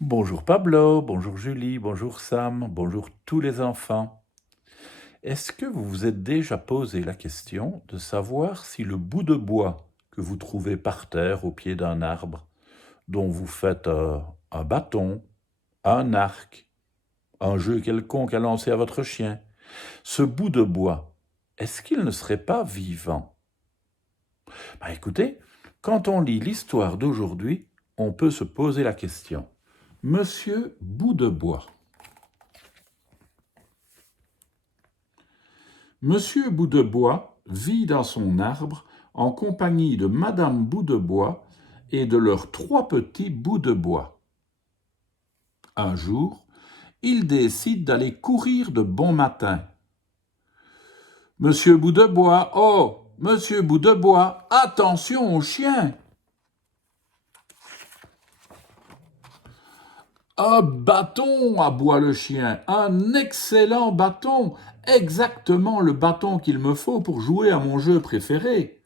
Bonjour Pablo, bonjour Julie, bonjour Sam, bonjour tous les enfants. Est-ce que vous vous êtes déjà posé la question de savoir si le bout de bois que vous trouvez par terre au pied d'un arbre, dont vous faites un bâton, un arc, un jeu quelconque à lancer à votre chien, ce bout de bois, est-ce qu'il ne serait pas vivant? Écoutez, quand on lit l'histoire d'aujourd'hui, on peut se poser la question. Monsieur Bout de Bois. Monsieur Bout de Bois vit dans son arbre en compagnie de Madame Bout de Bois et de leurs 3 petits bouts de bois. Un jour, il décide d'aller courir de bon matin. Monsieur Bout de Bois, oh, Monsieur Bout de Bois, attention au chien! Un bâton, aboie le chien, un excellent bâton, exactement le bâton qu'il me faut pour jouer à mon jeu préféré.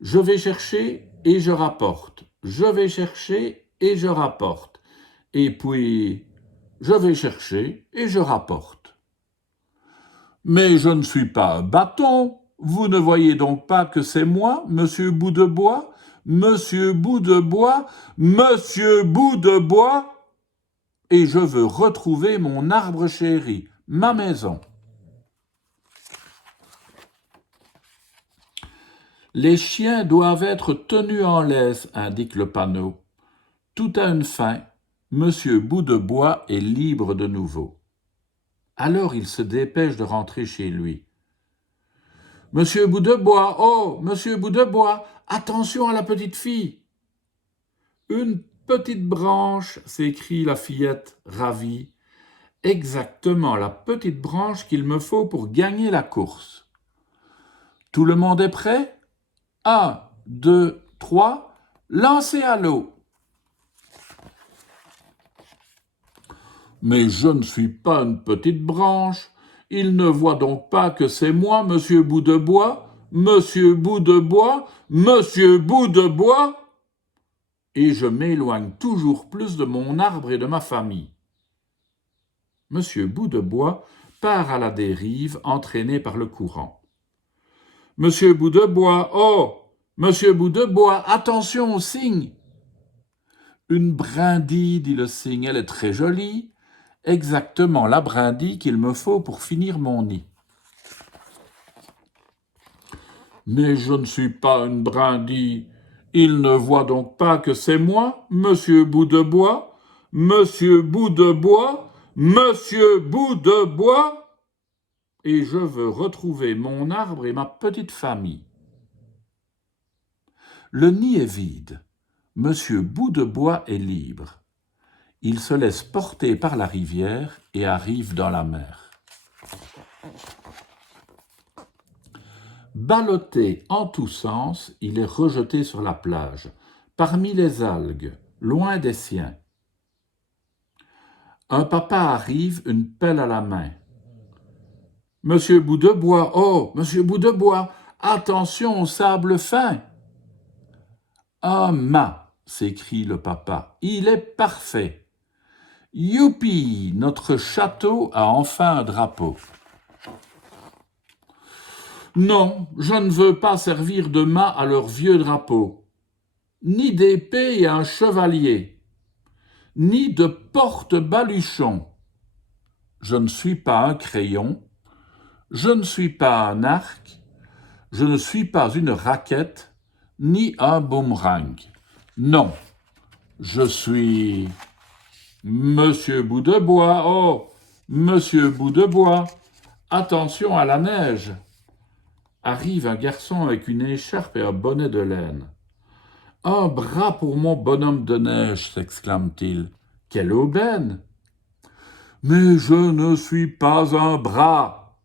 Je vais chercher et je rapporte. Je vais chercher et je rapporte. Et puis, je vais chercher et je rapporte. Mais je ne suis pas un bâton. Vous ne voyez donc pas que c'est moi, Monsieur Bout de Bois, Monsieur Bout de Bois, Monsieur Bout de Bois, et je veux retrouver mon arbre chéri, ma maison. Les chiens doivent être tenus en laisse, indique le panneau. Tout a une fin. Monsieur Bout de Bois est libre de nouveau. Alors il se dépêche de rentrer chez lui. Monsieur Bout de Bois, oh, Monsieur Bout de Bois, attention à la petite fille. Une petite branche, s'écrie la fillette, ravie. Exactement la petite branche qu'il me faut pour gagner la course. Tout le monde est prêt? 1, 2, 3, lancez à l'eau. Mais je ne suis pas une petite branche. Il ne voit donc pas que c'est moi, Monsieur Bout de Bois, Monsieur Bout de Bois, Monsieur Bout de Bois. Et je m'éloigne toujours plus de mon arbre et de ma famille. Monsieur Bout de Bois part à la dérive, entraîné par le courant. Monsieur Bout de Bois, oh, Monsieur Bout de Bois, attention au cygne. Une brindille, dit le cygne, elle est très jolie. Exactement la brindille qu'il me faut pour finir mon nid. Mais je ne suis pas une brindille. Il ne voit donc pas que c'est moi, Monsieur Bout de Bois, Monsieur Bout de Bois, Monsieur Bout de Bois, et je veux retrouver mon arbre et ma petite famille. Le nid est vide. Monsieur Bout de Bois est libre. Il se laisse porter par la rivière et arrive dans la mer. Ballotté en tous sens, il est rejeté sur la plage, parmi les algues, loin des siens. Un papa arrive, une pelle à la main. Monsieur Bout de Bois, oh, Monsieur Bout de Bois, attention au sable fin. Un mât, s'écrie le papa, il est parfait. Youpi, notre château a enfin un drapeau. Non, je ne veux pas servir de mât à leur vieux drapeau, ni d'épée à un chevalier, ni de porte-baluchon. Je ne suis pas un crayon, je ne suis pas un arc, je ne suis pas une raquette, ni un boomerang. Non, je suis Monsieur Bout de Bois, oh, Monsieur Bout de Bois, attention à la neige. Arrive un garçon avec une écharpe et un bonnet de laine. Un bras pour mon bonhomme de neige, s'exclame-t-il. Quelle aubaine! Mais je ne suis pas un bras.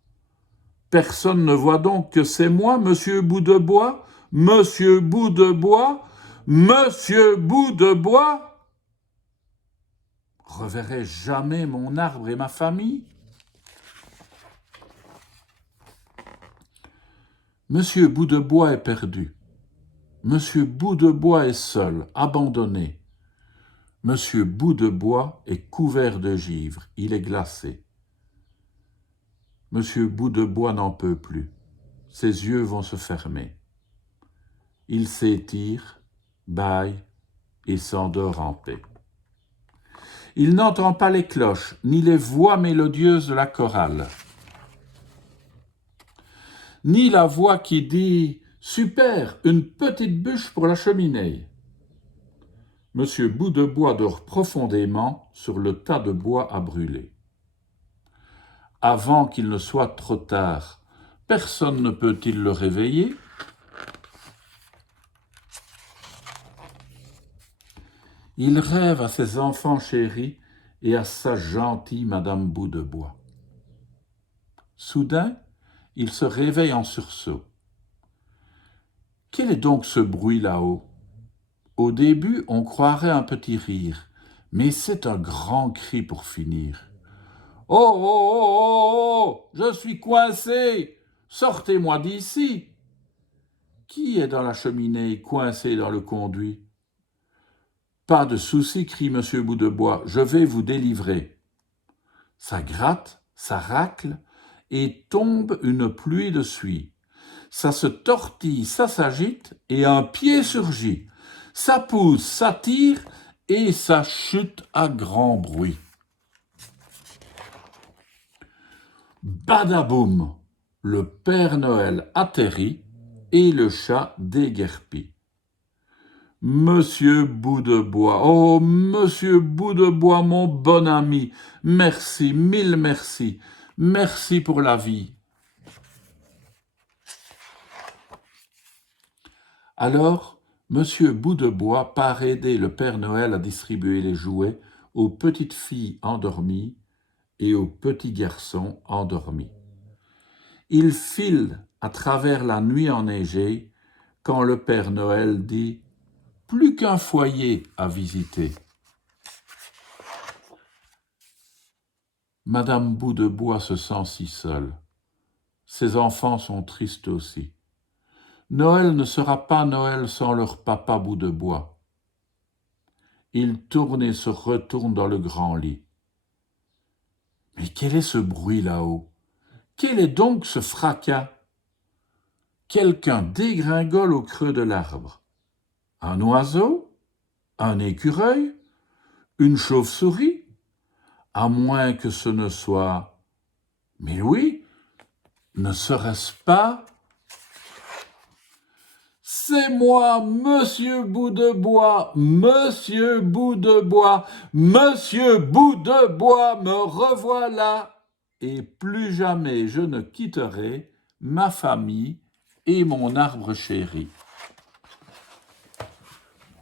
Personne ne voit donc que c'est moi, Monsieur Bout de Bois, Monsieur Bout de Bois, Monsieur Bout de Bois. Reverrai-je jamais mon arbre et ma famille? Monsieur Bout de Bois est perdu. Monsieur Bout de Bois est seul, abandonné. Monsieur Bout de Bois est couvert de givre, il est glacé. Monsieur Bout de Bois n'en peut plus, ses yeux vont se fermer. Il s'étire, bâille et s'endort en paix. Il n'entend pas les cloches, ni les voix mélodieuses de la chorale, ni la voix qui dit « Super, une petite bûche pour la cheminée ». Monsieur Bout de Bois dort profondément sur le tas de bois à brûler. Avant qu'il ne soit trop tard, personne ne peut-il le réveiller? Il rêve à ses enfants chéris et à sa gentille Madame Bout de Bois. Soudain, il se réveille en sursaut. Quel est donc ce bruit là-haut? Au début, on croirait un petit rire, mais c'est un grand cri pour finir. « Oh, oh, oh, oh, je suis coincé! Sortez-moi d'ici! » Qui est dans la cheminée, coincé dans le conduit? Pas de souci, crie Monsieur Bout de Bois, je vais vous délivrer. Ça gratte, ça racle, et tombe une pluie de suie. Ça se tortille, ça s'agite, et un pied surgit. Ça pousse, ça tire, et ça chute à grand bruit. Badaboum! Le Père Noël atterrit, et le chat déguerpit. Monsieur Bout de Bois, oh, Monsieur Bout de Bois, mon bon ami, merci, mille merci, merci pour la vie. Alors, Monsieur Bout de Bois part aider le Père Noël à distribuer les jouets aux petites filles endormies et aux petits garçons endormis. Il file à travers la nuit enneigée quand le Père Noël dit « Plus qu'un foyer à visiter ». Madame Bout de Bois se sent si seule. Ses enfants sont tristes aussi. Noël ne sera pas Noël sans leur papa Bout de Bois. Il tourne et se retourne dans le grand lit. Mais quel est ce bruit là-haut? Quel est donc ce fracas? Quelqu'un dégringole au creux de l'arbre. Un oiseau? Un écureuil? Une chauve-souris? À moins que ce ne soit... Mais oui, ne serait-ce pas... C'est moi, Monsieur Bout de Bois, Monsieur Bout de Bois, Monsieur Bout de Bois, me revoilà, et plus jamais je ne quitterai ma famille et mon arbre chéri.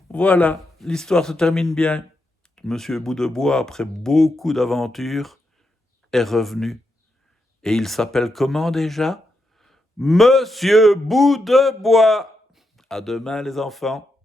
Voilà, l'histoire se termine bien. Monsieur Bout de Bois, après beaucoup d'aventures, est revenu. Et il s'appelle comment déjà? Monsieur Bout de Bois. À demain les enfants.